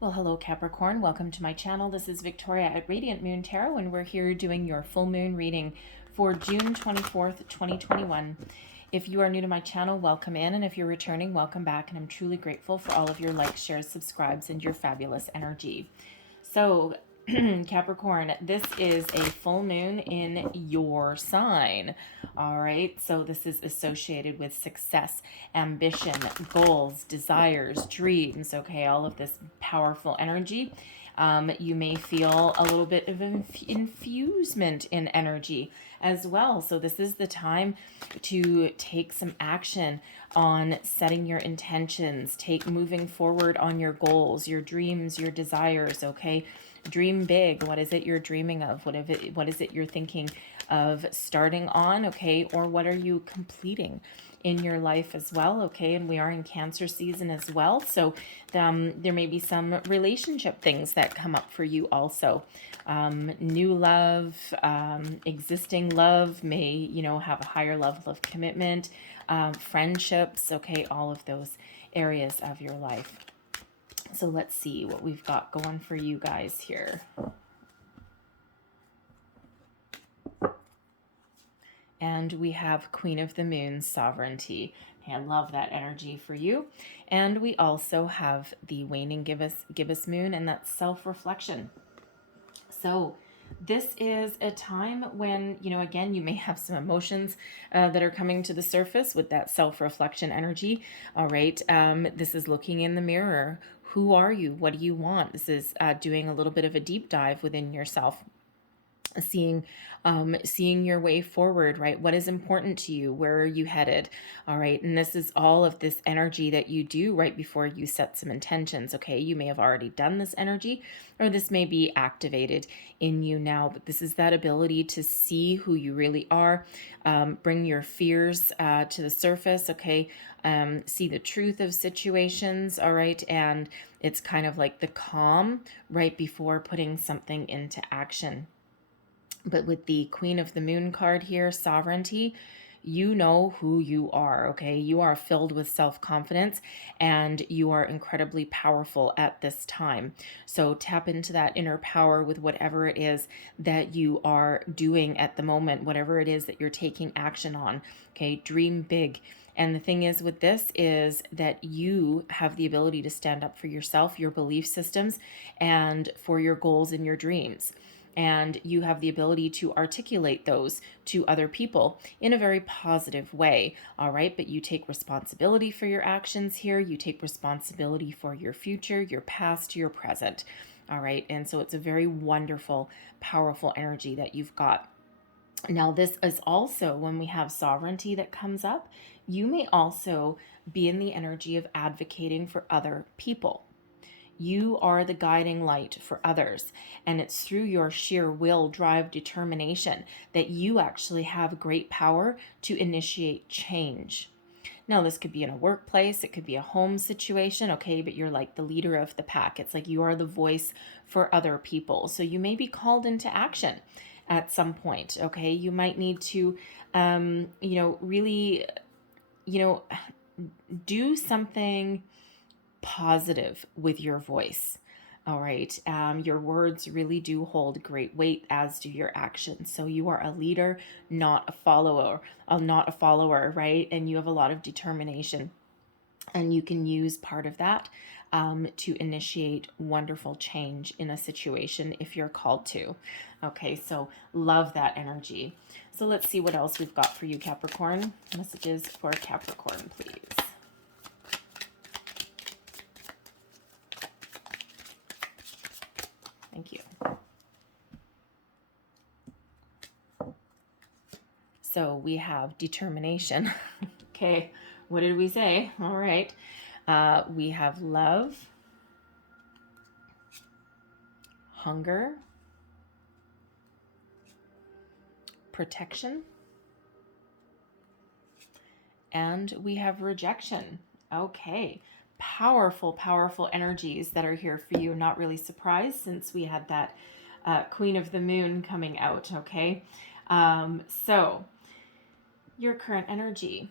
Well, hello Capricorn. Welcome to my channel. This is Victoria at Radiant Moon Tarot, and we're here doing your full moon reading for June 24th, 2021. If you are new to my channel, welcome in, and if you're returning, welcome back, and I'm truly grateful for all of your likes, shares, subscribes, and your fabulous energy. So, Capricorn, this is a full moon in your sign. All right, so this is associated with success, ambition, goals, desires, dreams. Okay, all of this powerful energy. You may feel a little bit of infusement in energy as well. So this is the time to take some action on setting your intentions, moving forward on your goals, your dreams, your desires. Okay, dream big. What is it you're dreaming of? What is it you're thinking of starting on? Okay, or what are you completing in your life as well? Okay, and we are in Cancer season as well, so there may be some relationship things that come up for you also. New love, existing love may have a higher level of commitment, friendships. Okay, all of those areas of your life. So let's see what we've got going for you guys here. And we have Queen of the Moon, Sovereignty. I love that energy for you. And we also have the waning gibbous moon, and that's self-reflection. So this is a time when, again, you may have some emotions that are coming to the surface with that self-reflection energy. All right. This is looking in the mirror. Who are you? What do you want? This is doing a little bit of a deep dive within yourself. Seeing your way forward, right? What is important to you? Where are you headed? All right. And this is all of this energy that you do right before you set some intentions. Okay. You may have already done this energy, or this may be activated in you now, but this is that ability to see who you really are, bring your fears to the surface. Okay. See the truth of situations. All right. And it's kind of like the calm right before putting something into action. But with the Queen of the Moon card here, Sovereignty, you know who you are, okay? You are filled with self-confidence and you are incredibly powerful at this time. So tap into that inner power with whatever it is that you are doing at the moment, whatever it is that you're taking action on, okay? Dream big. And the thing is with this is that you have the ability to stand up for yourself, your belief systems, and for your goals and your dreams. And you have the ability to articulate those to other people in a very positive way. All right. But you take responsibility for your actions here. You take responsibility for your future, your past, your present. All right. And so it's a very wonderful, powerful energy that you've got. Now, this is also when we have sovereignty that comes up, you may also be in the energy of advocating for other people. You are the guiding light for others, and it's through your sheer will, drive, determination that you actually have great power to initiate change. Now, this could be in a workplace, it could be a home situation, okay, but you're like the leader of the pack. It's like you are the voice for other people. So you may be called into action at some point, okay? You might need to, really, do something positive with your voice. All right. Your words really do hold great weight, as do your actions. So you are a leader, not a follower, right? And you have a lot of determination, and you can use part of that to initiate wonderful change in a situation if you're called to. Okay, so love that energy. So let's see what else we've got for you, Capricorn. Messages for Capricorn, please. Thank you. So we have determination. Okay, what did we say? All right. We have love, hunger, protection, and we have rejection. Okay. Powerful, powerful energies that are here for you. Not really surprised since we had that Queen of the Moon coming out, okay? So, your current energy.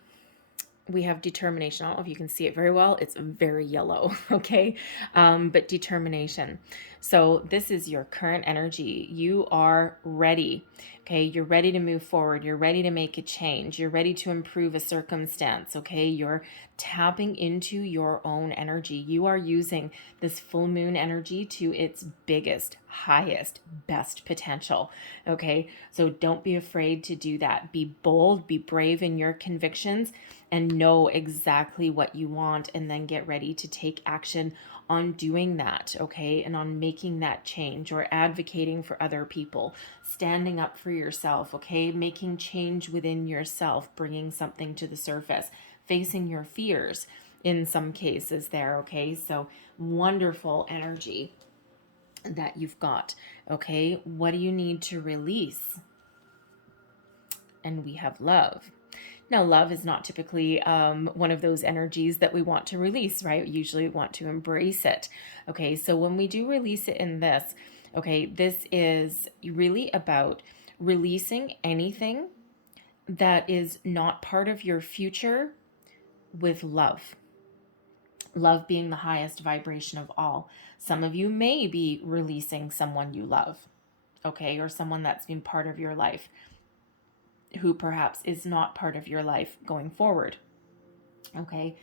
we have determination. I don't know if you can see it very well. It's very yellow, okay? But determination. So this is your current energy. You are ready, okay? You're ready to move forward. You're ready to make a change. You're ready to improve a circumstance, okay? You're tapping into your own energy. You are using this full moon energy to its biggest, highest, best potential, okay? So don't be afraid to do that. Be bold, be brave in your convictions, and know exactly what you want, and then get ready to take action on doing that, okay? And on making that change, or advocating for other people, standing up for yourself, okay? Making change within yourself, bringing something to the surface, facing your fears in some cases there, okay? So wonderful energy that you've got, okay? What do you need to release? And we have love. Now, love is not typically one of those energies that we want to release, right? We usually want to embrace it. Okay, so when we do release it in this, okay, this is really about releasing anything that is not part of your future with love. Love being the highest vibration of all. Some of you may be releasing someone you love, okay, or someone that's been part of your life who perhaps is not part of your life going forward. Okay.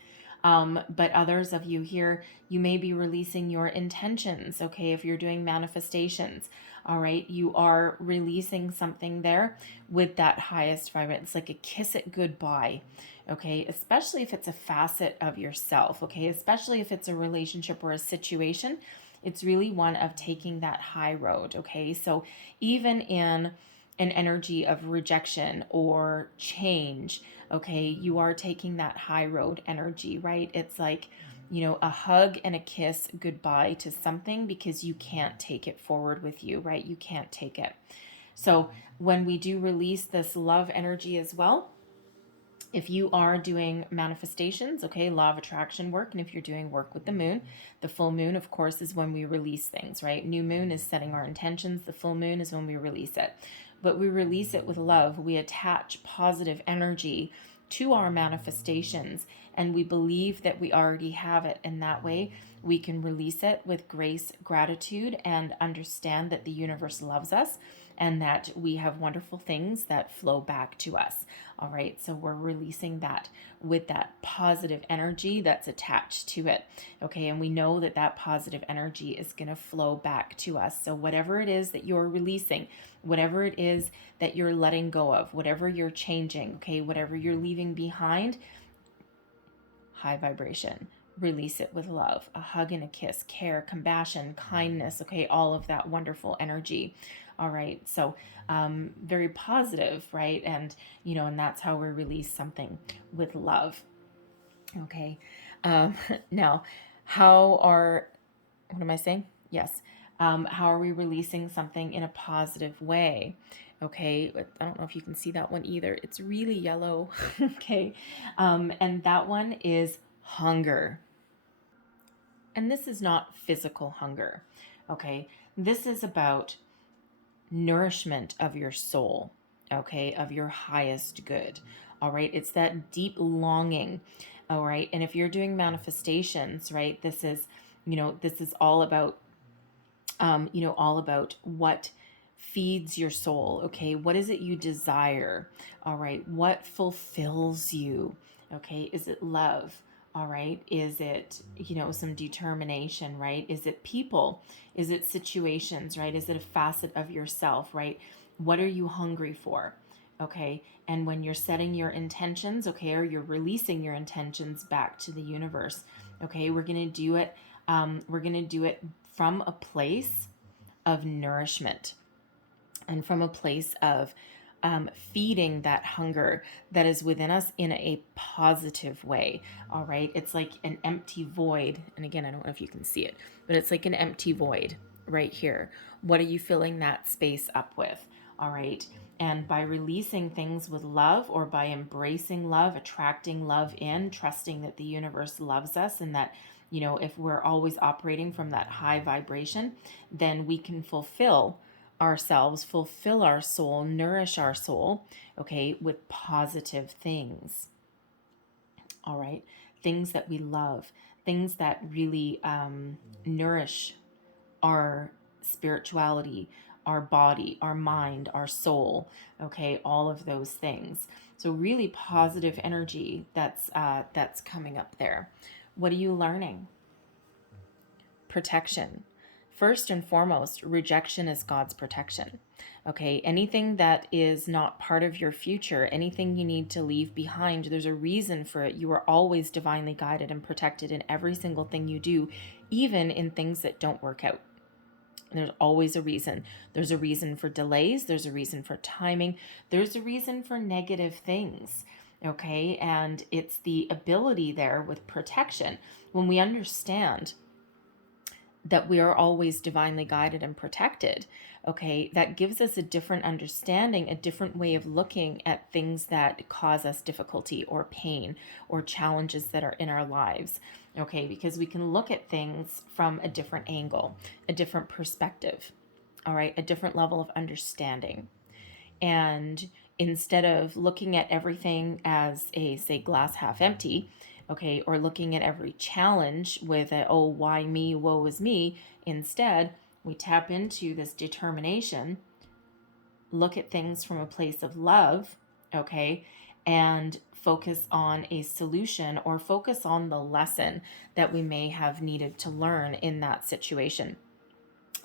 But others of you here, you may be releasing your intentions. Okay. If you're doing manifestations, all right, you are releasing something there with that highest vibrant. It's like a kiss it goodbye. Okay. Especially if it's a facet of yourself. Okay. Especially if it's a relationship or a situation, it's really one of taking that high road. Okay. So even in an energy of rejection or change, okay, you are taking that high road energy, right? It's like, a hug and a kiss goodbye to something because you can't take it forward with you, right? You can't take it. So when we do release this love energy as well, if you are doing manifestations, okay, law of attraction work, and if you're doing work with the full moon, of course, is when we release things, right? New moon is setting our intentions. The full moon is when we release it. But we release it with love. We attach positive energy to our manifestations, and we believe that we already have it. And that way, we can release it with grace, gratitude, and understand that the universe loves us and that we have wonderful things that flow back to us. All right, so we're releasing that with that positive energy that's attached to it. Okay, and we know that that positive energy is going to flow back to us. So whatever it is that you're releasing, whatever it is that you're letting go of, whatever you're changing, okay, whatever you're leaving behind, high vibration, release it with love, a hug and a kiss, care, compassion, kindness, okay, all of that wonderful energy. All right, so very positive, right? And and that's how we release something with love. Okay, now what am I saying? Yes. How are we releasing something in a positive way? Okay, I don't know if you can see that one either. It's really yellow. Okay, and that one is hunger. And this is not physical hunger. Okay, this is about nourishment of your soul, okay, of your highest good. All right, it's that deep longing. All right, and if you're doing manifestations, right, this is all about all about what feeds your soul. Okay, what is it you desire? All right, what fulfills you? Okay, is it love? All right, is it some determination? Right, is it people? Is it situations? Right, is it a facet of yourself? Right, what are you hungry for? Okay, and when you're setting your intentions, okay, or you're releasing your intentions back to the universe, okay, we're gonna do it from a place of nourishment and from a place of feeding that hunger that is within us in a positive way. All right, it's like an empty void, and again, I don't know if you can see it, but it's like an empty void right here. What are you filling that space up with? All right, and by releasing things with love, or by embracing love, attracting love in, trusting that the universe loves us, and that if we're always operating from that high vibration, then we can fulfill ourselves, fulfill our soul, nourish our soul, okay, with positive things. all right? Things that we love, things that really nourish our spirituality, our body, our mind, our soul, okay? All of those things. So really positive energy that's coming up there. What are you learning? Protection. First and foremost, rejection is God's protection. Okay, anything that is not part of your future, anything you need to leave behind, there's a reason for it. You are always divinely guided and protected in every single thing you do, even in things that don't work out. There's always a reason. There's a reason for delays. There's a reason for timing. There's a reason for negative things. Okay, and it's the ability there with protection. When we understand that we are always divinely guided and protected, okay, that gives us a different understanding, a different way of looking at things that cause us difficulty or pain or challenges that are in our lives, okay, because we can look at things from a different angle, a different perspective, all right, a different level of understanding. And instead of looking at everything as a, say, glass half empty, okay, or looking at every challenge with a, oh, why me, woe is me, instead, we tap into this determination, look at things from a place of love, okay, and focus on a solution or focus on the lesson that we may have needed to learn in that situation.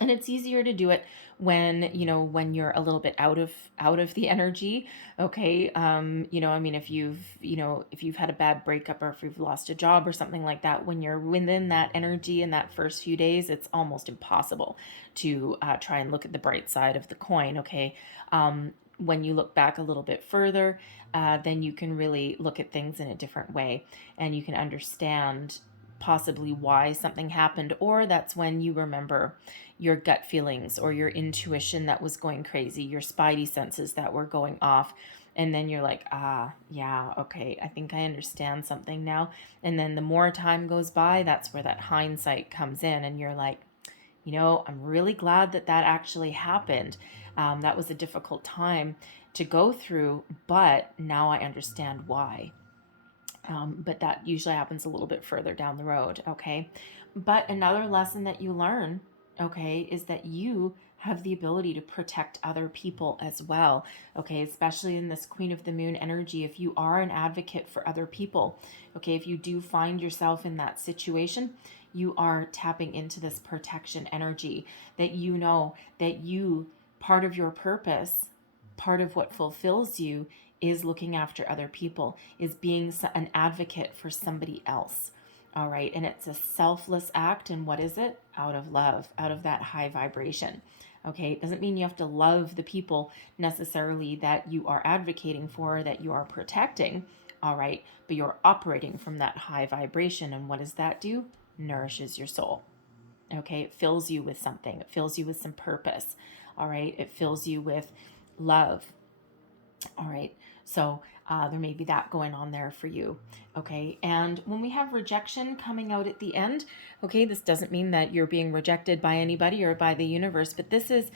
And it's easier to do it when, when you're a little bit out of the energy. Okay. I mean, if you've had a bad breakup or if you've lost a job or something like that, when you're within that energy in that first few days, it's almost impossible to try and look at the bright side of the coin. Okay. When you look back a little bit further, then you can really look at things in a different way, and you can understand possibly why something happened, or that's when you remember your gut feelings or your intuition that was going crazy, your spidey senses that were going off, and then you're like, yeah, okay, I think I understand something now. And then the more time goes by, that's where that hindsight comes in, and you're like, I'm really glad that actually happened. That was a difficult time to go through, but now I understand why. But that usually happens a little bit further down the road, okay? But another lesson that you learn, okay, is that you have the ability to protect other people as well, okay? Especially in this Queen of the Moon energy, if you are an advocate for other people, okay? If you do find yourself in that situation, you are tapping into this protection energy that part of your purpose, part of what fulfills you is looking after other people, is being an advocate for somebody else. All right. And it's a selfless act. And what is it? Out of love, out of that high vibration. Okay. It doesn't mean you have to love the people necessarily that you are advocating for, that you are protecting. All right. But you're operating from that high vibration. And what does that do? Nourishes your soul. Okay. It fills you with something. It fills you with some purpose. All right. It fills you with love. All right. So there may be that going on there for you. Okay. And when we have rejection coming out at the end, okay, this doesn't mean that you're being rejected by anybody or by the universe, but this is,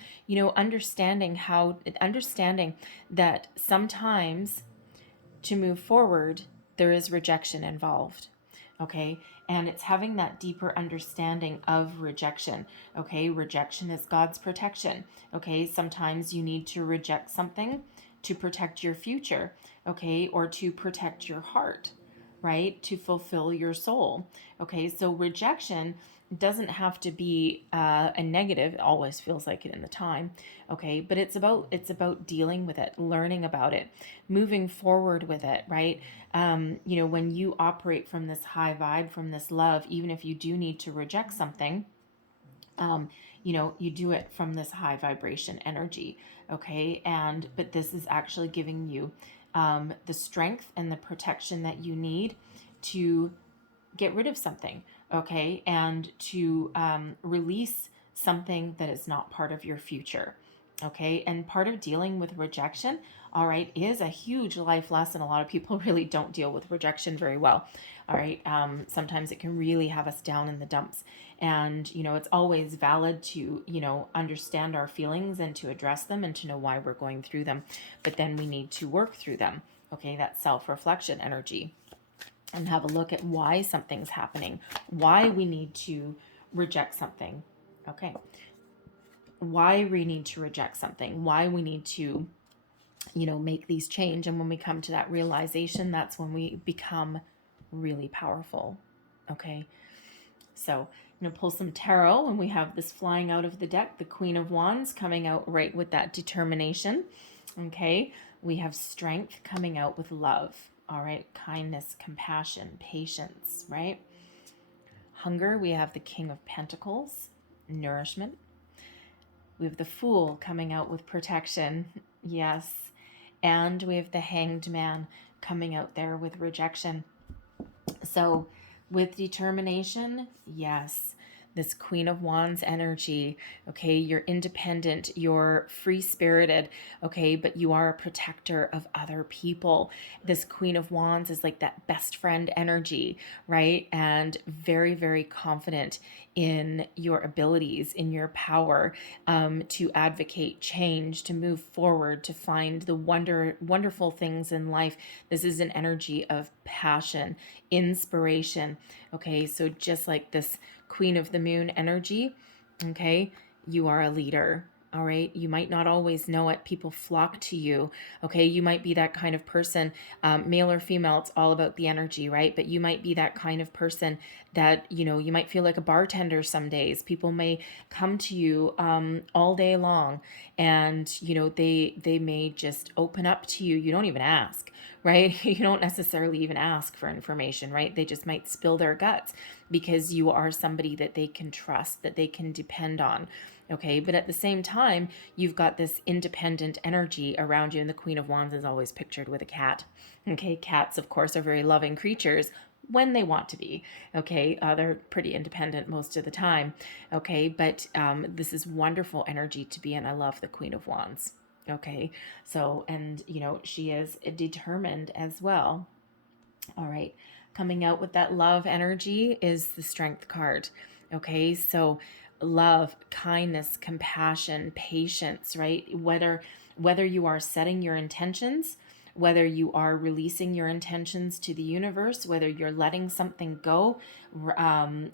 understanding that sometimes to move forward, there is rejection involved. Okay. And it's having that deeper understanding of rejection. Okay. Rejection is God's protection. Okay. Sometimes you need to reject something to protect your future, okay, or to protect your heart, right, to fulfill your soul. Okay, so rejection doesn't have to be a negative. It always feels like it in the time, okay, but it's about dealing with it, learning about it, moving forward with it, right? When you operate from this high vibe, from this love, even if you do need to reject something, you do it from this high vibration energy, okay? But this is actually giving you the strength and the protection that you need to get rid of something, okay? And to release something that is not part of your future, okay? And part of dealing with rejection, all right, is a huge life lesson. A lot of people really don't deal with rejection very well, all right? Sometimes it can really have us down in the dumps. And, it's always valid to, understand our feelings and to address them and to know why we're going through them. But then we need to work through them, okay? That self-reflection energy. and have a look at why something's happening, why we need to reject something. Okay. Why we need to reject something, why we need to, make these change. And when we come to that realization, that's when we become really powerful. Okay. So I'm going to pull some tarot, and we have this flying out of the deck, the Queen of Wands coming out right with that determination. Okay. We have strength coming out with love. All right. Kindness, compassion, patience, right? Hunger, we have the King of Pentacles, nourishment. We have the Fool coming out with protection. Yes. And we have the Hanged Man coming out there with rejection. So with determination, yes, this Queen of Wands energy, okay, you're independent, you're free-spirited, okay, but you are a protector of other people. This Queen of Wands is like that best friend energy, right? And very, very confident in your abilities, in your power, to advocate change, to move forward, to find the wonderful things in life. This is an energy of passion, inspiration. Okay, so just like this Queen of the Moon energy, okay, you are a leader. All right. You might not always know it. People flock to you. Okay. You might be that kind of person, male or female. It's all about the energy, right? But you might be that kind of person that, you might feel like a bartender some days. People may come to you all day long, and, they may just open up to you. You don't even ask, right? You don't necessarily even ask for information, right? They just might spill their guts because you are somebody that they can trust, that they can depend on. Okay, but at the same time, you've got this independent energy around you, and the Queen of Wands is always pictured with a cat. Okay, cats, of course, are very loving creatures when they want to be. Okay, they're pretty independent most of the time. Okay, but this is wonderful energy to be in. I love the Queen of Wands. Okay, so, and she is determined as well. All right, coming out with that love energy is the Strength card. Okay, so love, kindness, compassion, patience, right? Whether you are setting your intentions, whether you are releasing your intentions to the universe, whether you're letting something go, whatever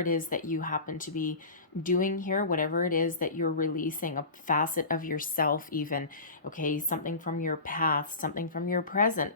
it is that you happen to be doing here, whatever it is that you're releasing, a facet of yourself even, okay, something from your past, something from your present.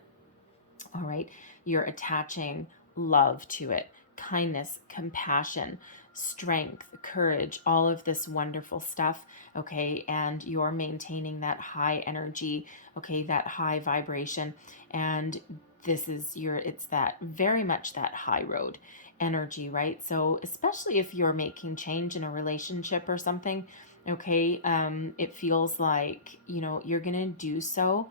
All right, you're attaching love to it, kindness, compassion, strength, courage, all of this wonderful stuff. Okay, and you're maintaining that high energy, okay, that high vibration. And this is it's that very much that high road energy, right? So especially if you're making change in a relationship or something, okay, it feels like you're gonna do so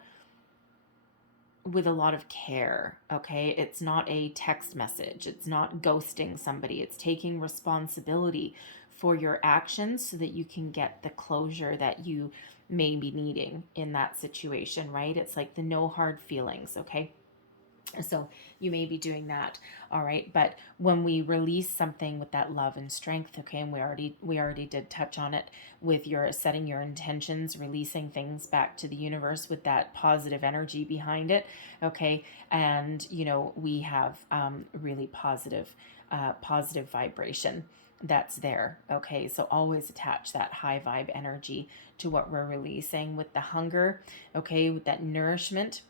with a lot of care. Okay, it's not a text message, it's not ghosting somebody, it's taking responsibility for your actions so that you can get the closure that you may be needing in that situation, right? It's like the no hard feelings. Okay, so you may be doing that. All right, but when we release something with that love and strength, okay, and we already did touch on it with your setting your intentions, releasing things back to the universe with that positive energy behind it. Okay, and we have really positive vibration that's there. Okay, so always attach that high vibe energy to what we're releasing. With the hunger, okay, with that nourishment,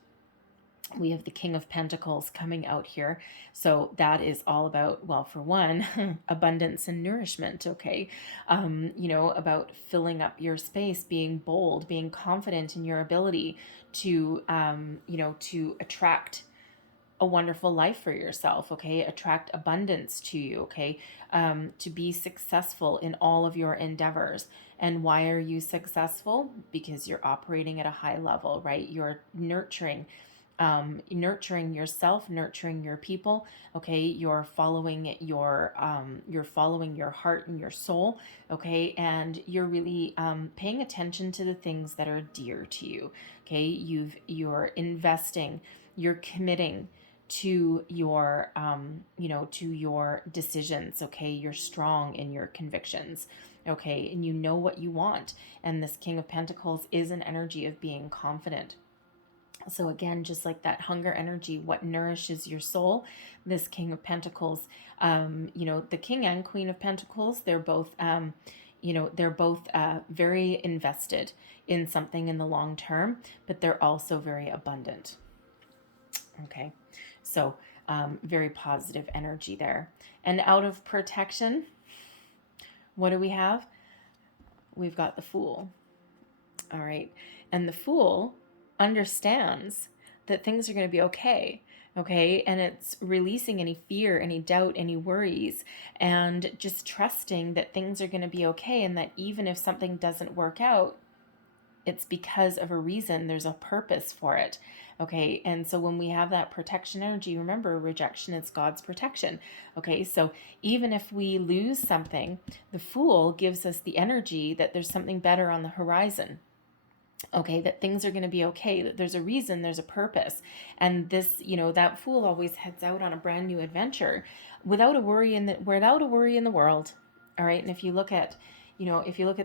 we have the King of Pentacles coming out here. So that is all about, well, for one, abundance and nourishment, okay? About filling up your space, being bold, being confident in your ability to, to attract a wonderful life for yourself, okay? Attract abundance to you, okay? To be successful in all of your endeavors. And why are you successful? Because you're operating at a high level, right? You're nurturing yourself, nurturing your people. Okay, you're following your heart and your soul. Okay, and you're really paying attention to the things that are dear to you. Okay, you're investing, you're committing to your to your decisions. Okay, you're strong in your convictions. Okay, and you know what you want. And this King of Pentacles is an energy of being confident. So again, just like that hunger energy, what nourishes your soul, this King of Pentacles, the King and Queen of Pentacles, they're both, they're both very invested in something in the long term, but they're also very abundant. Okay, so very positive energy there. And out of protection, what do we have? We've got the Fool. All right, and the Fool understands that things are going to be okay. Okay, and it's releasing any fear, any doubt, any worries, and just trusting that things are going to be okay, and that even if something doesn't work out, it's because of a reason. There's a purpose for it. Okay, and so when we have that protection energy, remember, rejection is God's protection. Okay, so even if we lose something, the Fool gives us the energy that there's something better on the horizon. Okay, that things are going to be okay, that there's a reason, there's a purpose. And this, that Fool always heads out on a brand new adventure without a worry in the world. All right, and if you look at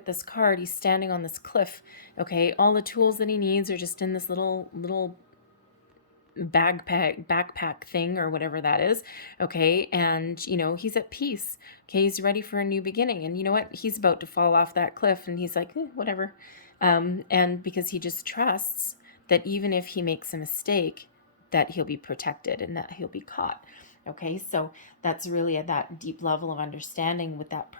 this card, he's standing on this cliff. Okay, all the tools that he needs are just in this little backpack thing or whatever that is. Okay, and he's at peace. Okay, he's ready for a new beginning. And you know what, he's about to fall off that cliff, and he's like, whatever. And because he just trusts that even if he makes a mistake, that he'll be protected and that he'll be caught. Okay, so that's really at that deep level of understanding with that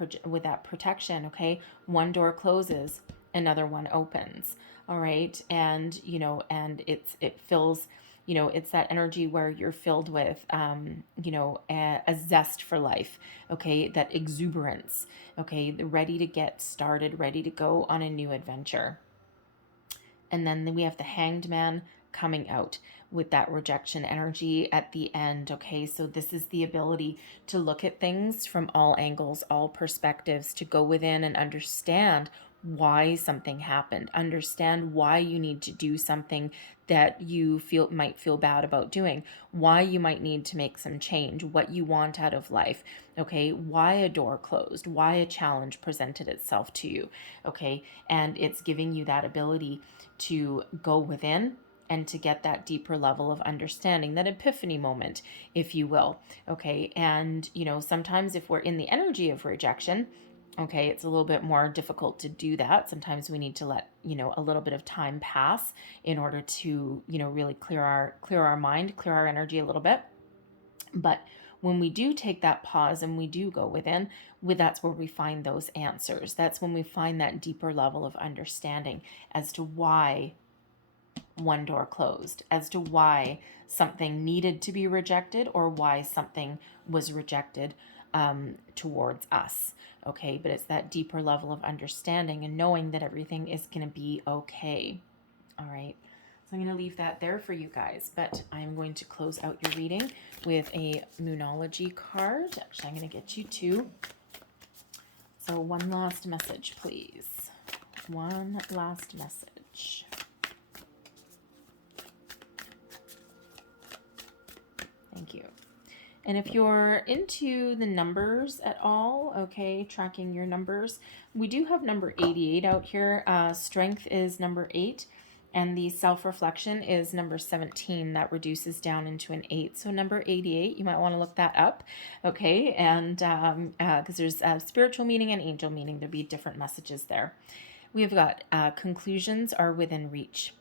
protection. Okay, one door closes, another one opens. All right, and it fills. It's that energy where you're filled with, a zest for life. Okay, that exuberance. Okay, ready to get started, ready to go on a new adventure. And then we have the Hanged Man coming out with that rejection energy at the end. Okay, so this is the ability to look at things from all angles, all perspectives, to go within and understand why something happened, understand why you need to do something that you might feel bad about doing, why you might need to make some change, what you want out of life. Okay, why a door closed, why a challenge presented itself to you. Okay, and it's giving you that ability to go within and to get that deeper level of understanding, that epiphany moment, if you will. Okay, and sometimes if we're in the energy of rejection, okay, it's a little bit more difficult to do that. Sometimes we need to let a little bit of time pass in order to really clear our mind, clear our energy a little bit. But when we do take that pause and we do go within, that's where we find those answers. That's when we find that deeper level of understanding as to why one door closed, as to why something needed to be rejected or why something was rejected towards us. Okay, but it's that deeper level of understanding and knowing that everything is going to be okay. All right, so I'm going to leave that there for you guys, but I'm going to close out your reading with a Moonology card. Actually, I'm going to get you two. So one last message, please. One last message. Thank you. And if you're into the numbers at all, okay, tracking your numbers, we do have number 88 out here. Strength is number 8, and the self-reflection is number 17. That reduces down into an 8. So number 88, you might want to look that up, okay? And because there's spiritual meaning and angel meaning, there'll be different messages there. We've got conclusions are within reach,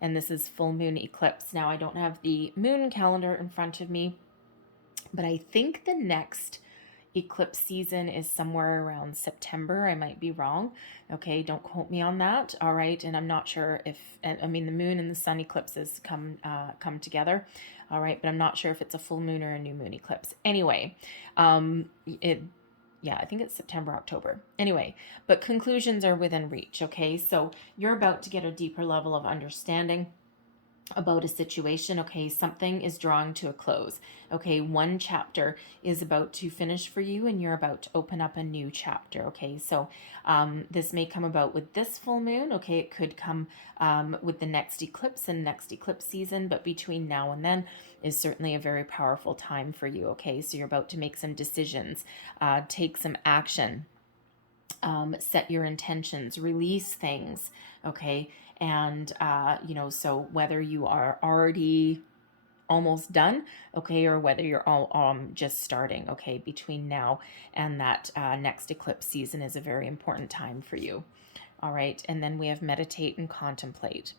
and this is full moon eclipse. Now, I don't have the moon calendar in front of me, but I think the next eclipse season is somewhere around September. I might be wrong. Okay, don't quote me on that. All right, and I'm not sure if the moon and the sun eclipses come together. All right, but I'm not sure if it's a full moon or a new moon eclipse. Anyway, I think it's September, October. Anyway, but conclusions are within reach. Okay, so you're about to get a deeper level of understanding about a situation. Okay, something is drawing to a close. Okay, one chapter is about to finish for you and you're about to open up a new chapter. Okay, so this may come about with this full moon. Okay, it could come with the next eclipse and next eclipse season, but between now and then is certainly a very powerful time for you. Okay, so you're about to make some decisions, take some action. Set your intentions, release things, okay? And, so whether you are already almost done, okay, or whether you're all just starting, okay, between now and that next eclipse season is a very important time for you. All right, and then we have meditate and contemplate.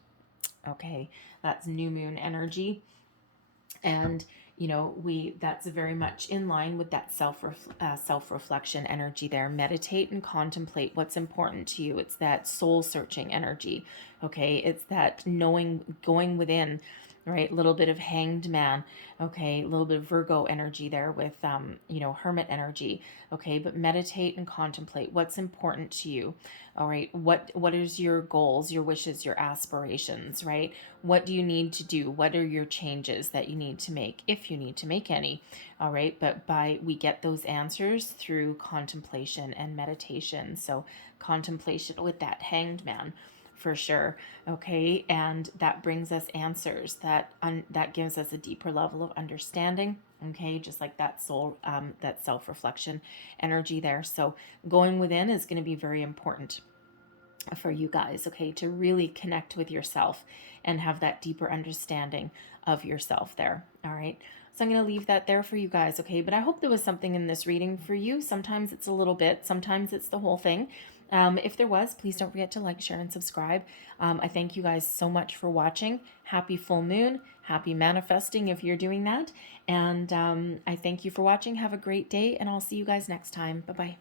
Okay, that's new moon energy, and that's very much in line with that self-reflection energy there. Meditate and contemplate what's important to you. It's that soul searching energy. Okay, it's that knowing, going within, right? A little bit of hanged man. Okay, a little bit of Virgo energy there with hermit energy. Okay, but meditate and contemplate what's important to you. All right, what is your goals, your wishes, your aspirations, right? What do you need to do? What are your changes that you need to make, if you need to make any? All right, but we get those answers through contemplation and meditation. So contemplation with that hanged man, for sure. Okay, and that brings us answers that gives us a deeper level of understanding. Okay, just like that soul, that self-reflection energy there. So going within is going to be very important for you guys, okay, to really connect with yourself and have that deeper understanding of yourself there. All right, so I'm going to leave that there for you guys, okay? But I hope there was something in this reading for you. Sometimes it's a little bit, sometimes it's the whole thing. If there was, please don't forget to like, share, and subscribe. I thank you guys so much for watching. Happy full moon. Happy manifesting if you're doing that. And I thank you for watching. Have a great day, and I'll see you guys next time. Bye-bye.